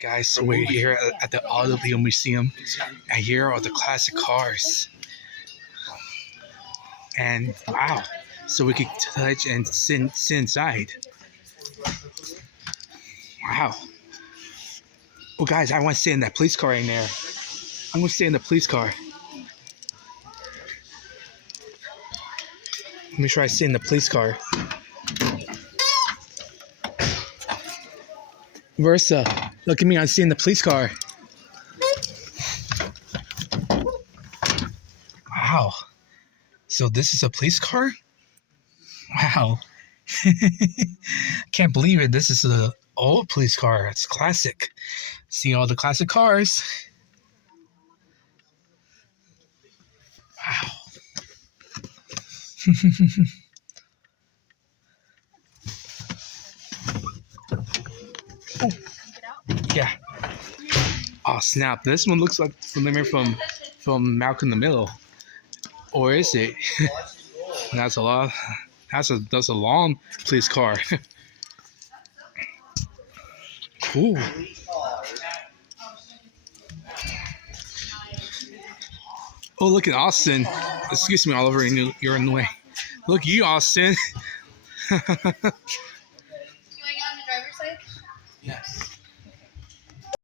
Guys, so we're here at the Automobile Museum, and here are the classic cars. And wow, so we could touch and sit inside. Wow. Well, guys, I want to sit in that police car in there. I'm going to stay in the police car. Let me try to sit in the police car. Versa, look at me, I'm sitting in the police car. Wow. So this is a police car? Wow. Can't believe it. This is an old police car. It's classic. See all the classic cars. Wow. Oh. Yeah. Oh snap! This one looks like familiar from Malcolm in the Middle, or is it? That's a lot. That's a long police car. Cool. Oh, look at Austin. Excuse me, Oliver, you're in the way. Look, you, Austin. You want to get on the driver's side? Yes.